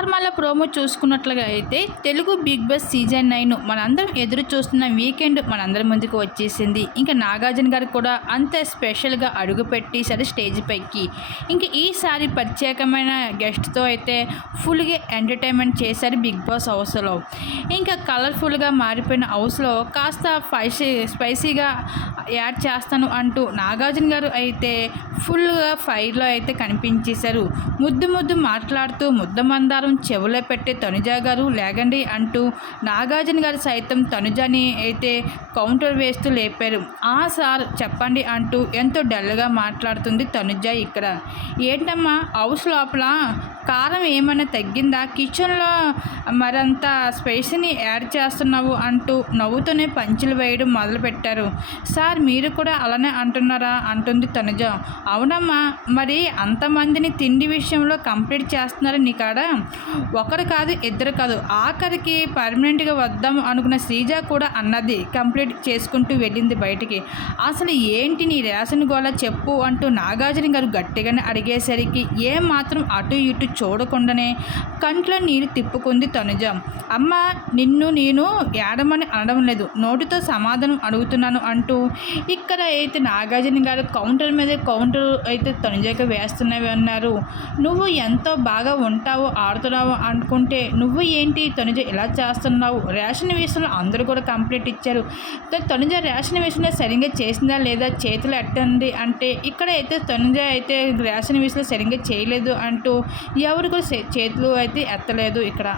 Normal promo చూసుకున్నట్లుగా అయితే Telugu Bigg Boss season nine మనందరం ఎదురు చూస్తున్న వీకెండ్ మనందరి ముందుకు వచ్చేసింది. ఇంకా నాగార్జున గారు కూడా అంత స్పెషల్గా అడుగు పెట్టేశారు స్టేజ్ పైకి. ఇంక ఈసారి ప్రత్యేకమైన గెస్ట్తో అయితే ఫుల్గా ఎంటర్టైన్మెంట్ చేశారు బిగ్ బాస్ హౌస్లో. ఇంకా కలర్ఫుల్గా మారిపోయిన హౌస్లో కాస్త స్పైసీ స్పైసీగా యాడ్ చేస్తాను అంటూ నాగార్జున గారు అయితే ఫుల్గా ఫైర్లో అయితే కనిపించేశారు. ముద్దు ముద్దు మాట్లాడుతూ ముద్ద మందారం చెవులో పెట్టే తనుజ గారు లేగండి అంటూ నాగార్జున గారు సైతం తనుజని అయితే కౌంటర్ వేస్తూ లేపారు. ఆ సార్ చెప్పండి అంటూ ఎంతో డల్గా మాట్లాడుతుంది తనుజ ఇక్కడ. ఏంటమ్మా హౌస్ లోపల కారం ఏమైనా తగ్గిందా? కిచెన్లో మరంత స్పైసీని యాడ్ చేస్తున్నావు అంటూ నవ్వుతూనే పంచులు వేయడం మొదలుపెట్టారు. సార్ మీరు కూడా అలానే అంటున్నారా? అంటుంది తనుజ. అవునమ్మా మరి అంతమందిని తిండి విషయంలో కంప్లీట్ చేస్తున్నారు నీకాడ ఒకరు కాదు ఇద్దరు కాదు. ఆఖరికి పర్మనెంట్గా వద్దాం అనుకున్న శ్రీజ కూడా అన్నది కంప్లీట్ చేసుకుంటూ వెళ్ళింది బయటికి. అసలు ఏంటి నీ రేషన్ గోళ చెప్పు అంటూ నాగార్జున గారు గట్టిగానే అడిగేసరికి ఏం మాత్రం అటు ఇటు చూడకుండానే కంట్లో నీరు తిప్పుకుంది తనుజ. అమ్మ నిన్ను నేను ఏడమని అనడం లేదు. నోటితో సమాధానం అడుగుతున్నాను అంటూ ఇక్కడ అయితే నాగార్జున గారు కౌంటర్ మీద కౌంటర్ అయితే తనుజకి వేస్తున్నవి అన్నారు. నువ్వు ఎంతో బాగా ఉంటావు ఆడుతున్నావు అనుకుంటే నువ్వు ఏంటి తనుజ ఇలా చేస్తున్నావు? రేషన్ విషయంలో అందరూ కూడా కంప్లీట్ ఇచ్చారు. తనుజ రేషన్ విషయంలో సరిగ్గా చేసిందా లేదా చేతులు ఎట్టండి అంటే ఇక్కడ అయితే తనుజ అయితే రేషన్ విషయంలో సరిగ్గా చేయలేదు అంటూ ఎవరు కూడా చే- చేతులు అయితే ఎత్తలేదు ఇక్కడ.